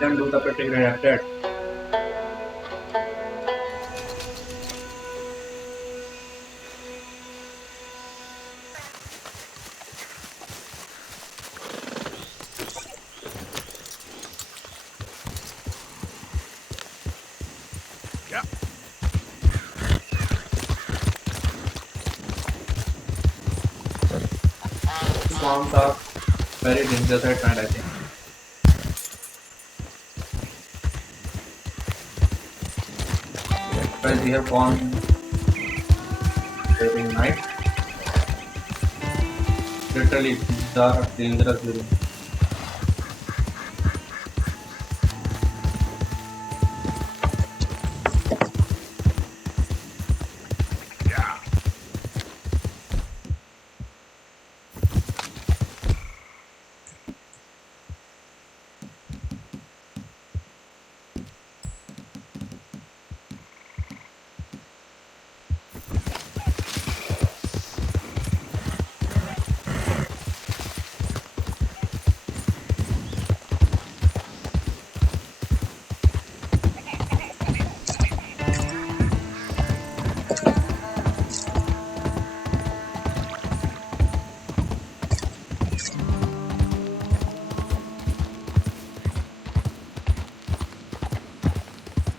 then do the pretty reacted. Yeah. Swamps are very dangerous at night, I think. Because we have gone during night. Literally, these are dangerous during. Yeah.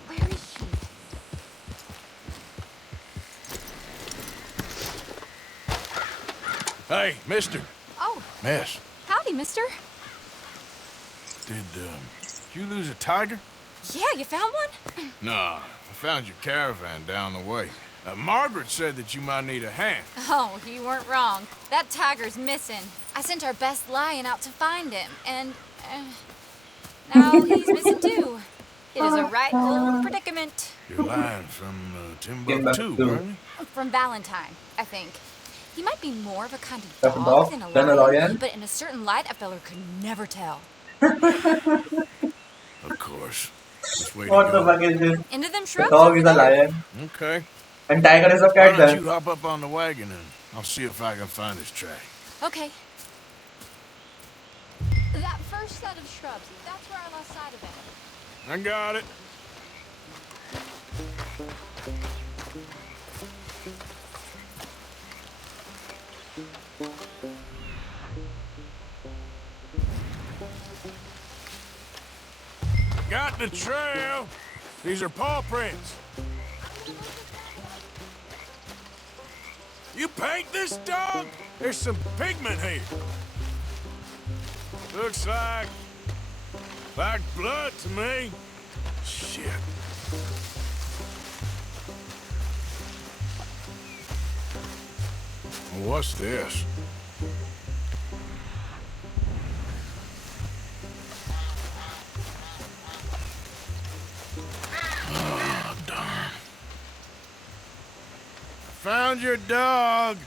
Where is she? Hey, mister. Oh, Miss. howdy, mister. Did you lose a tiger? Yeah, you found one? Nah, I found your caravan down the way. Margaret said that you might need a hand. Oh, you weren't wrong. That tiger's missing. I sent our best lion out to find him, and now he's missing too. It is a right old predicament. You're lying from Timbuktu, weren't you? From Valentine, I think. He might be more of a kind of That's a dog dog? than a Than a lion, lion? but in a certain light, a feller could never tell. Of course. Which way to What the go? fuck is this? Into them The shrubs dog over is a there. lion. Okay. And tiger is a Why cat don't then. you hop up on the wagon and I'll see if I can find his track. Okay. That first set of shrubs, that's where I lost sight of him. I got it. Got the trail. These are paw prints. You paint this dog? There's some pigment here. Looks like blood to me. Shit. What's this? Oh, darn. Found your dog.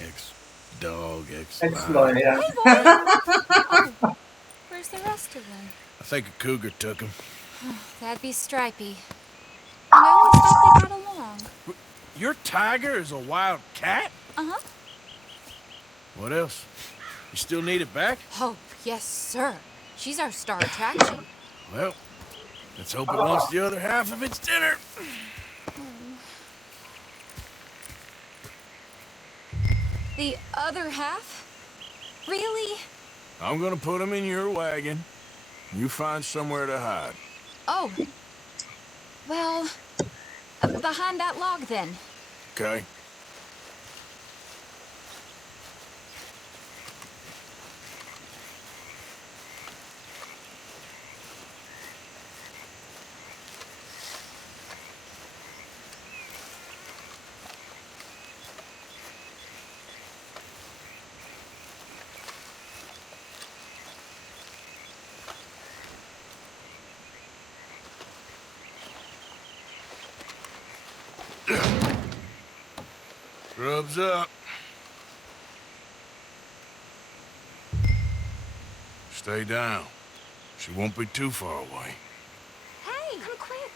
Ex-dog, Ex-boy, yeah. Hey, boy! Oh, where's the rest of them? I think a cougar took him. That'd be Stripey. And I always thought they got along. Your tiger is a wild cat? Uh-huh. What else? You still need it back? Oh, yes, sir. She's our star attraction. Well, let's hope it wants the other half of its dinner. The other half? Really? I'm gonna put him in your wagon. You find somewhere to hide. Oh. Well, behind that log then. Okay? Grub's up. Stay down. She won't be too far away. Hey, come quick.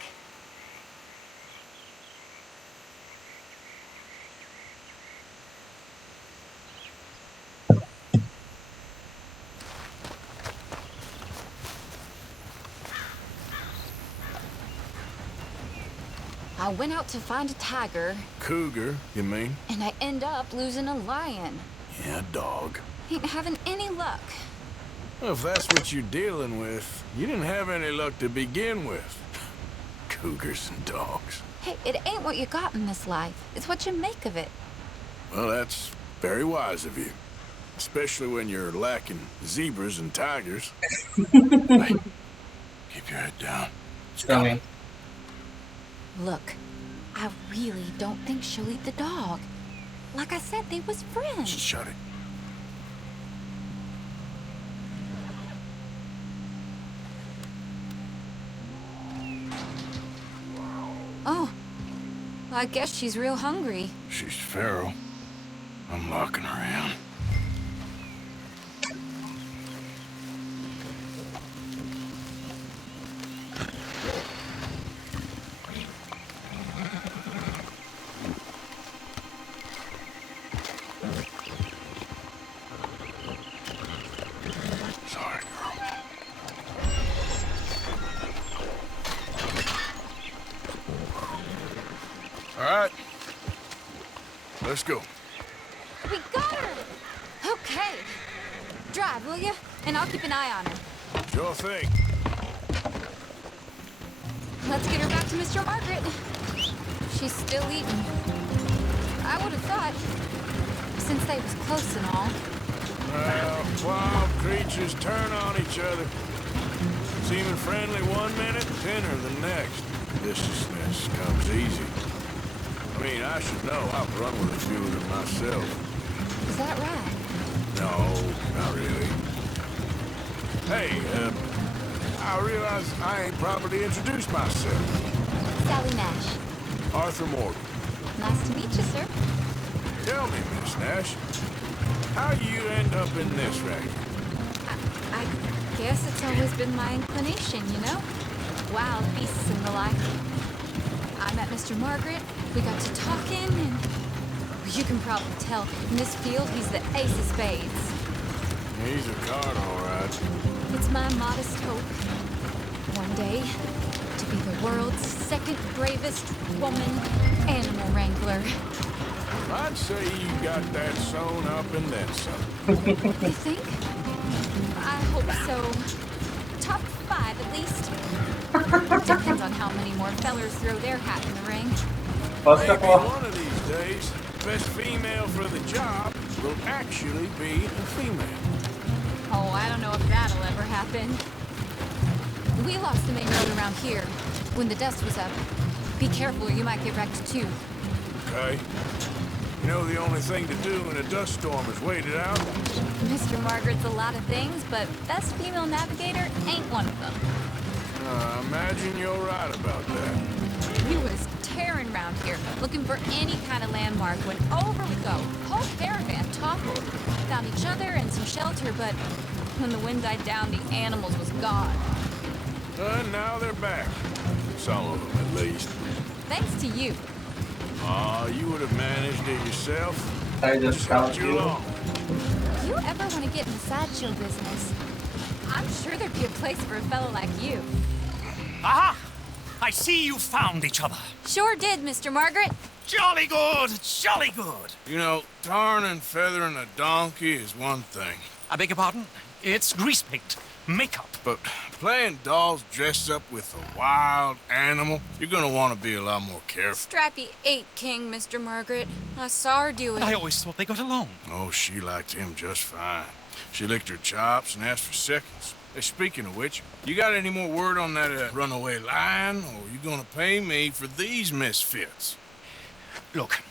I went out to find a tiger. Cougar, you mean? And I end up losing a lion. Yeah, dog. Ain't having any luck. Well, if that's what you're dealing with, you didn't have any luck to begin with. Cougars and dogs. Hey, it ain't what you got in this life. It's what you make of it. Well, that's very wise of you. Especially when you're lacking zebras and tigers. Hey, keep your head down. It's coming. Look, I really don't think she'll eat the dog. Like I said, they was friends. Shut it. Oh, well, I guess she's real hungry. She's feral. I'm locking her in. Sorry, girl. All right. Let's go. We got her! Okay. Drive, will you? And I'll keep an eye on her. Sure thing. Let's get her back to Mr. Margaret. She's still eating. I would have thought, since they was close and all. Well, wild creatures turn on each other. Seeming friendly one minute, thinner the next. Viciousness comes easy. I mean, I should know. I've run with a few of them myself. Is that right? No, not really. Hey, I realize I ain't properly introduced myself. Sally Nash. Arthur Morgan. Nice to meet you, sir. Tell me, Miss Nash, how you end up in this racket? I guess it's always been my inclination, you know? Wild beasts and the like. I met Mr. Margaret, we got to talking, and you can probably tell, in this field, he's the ace of spades. He's a card, all right. It's my modest hope, one day, to be the world's second bravest woman animal wrangler. I'd say you got that sewn up and then some. You think? I hope so. Top 5, at least. Depends on how many more fellers throw their hat in the ring. Maybe one of these days, the best female for the job will actually be a female. Oh, I don't know if that'll ever happen. We lost the main road around here when the dust was up. Be careful or you might get wrecked too. Okay. You know the only thing to do in a dust storm is wait it out? Mr. Margaret's a lot of things, but best female navigator ain't one of them. I imagine you're right about that. We was tearing around here, looking for any kind of landmark when over we go. Whole caravan toppled. Found each other and some shelter, but when the wind died down, the animals was gone. And now they're back. Some of them, at least. Thanks to you. Aw, you would have managed it yourself. I just helped you along. If you ever want to get in the sideshow business, I'm sure there'd be a place for a fellow like you. Aha! I see you found each other. Sure did, Mr. Margaret. Jolly good, jolly good. You know, tarring and feathering a donkey is one thing. I beg your pardon? It's grease paint, makeup. But playing dolls dressed up with a wild animal, you're gonna want to be a lot more careful. Strappy ate King, Mr. Margaret. I saw her do it. I always thought they got along. Oh, she liked him just fine. She licked her chops and asked for seconds. Hey, speaking of which, you got any more word on that runaway lion, or are you gonna pay me for these misfits? Look,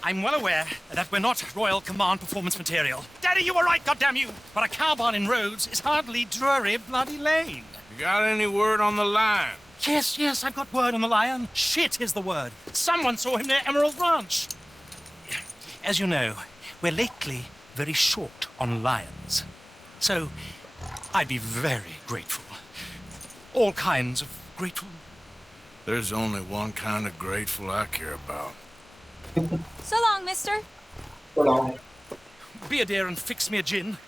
I'm well aware that we're not Royal Command performance material. Daddy, you were right, goddamn you! But a cow barn in Rhodes is hardly Drury Bloody Lane. You got any word on the lion? Yes, I've got word on the lion. Shit is the word. Someone saw him near Emerald Ranch. As you know, we're lately very short on lions. So, I'd be very grateful. All kinds of grateful. There's only one kind of grateful I care about. So long, mister. So long. Be a dear and fix me a gin.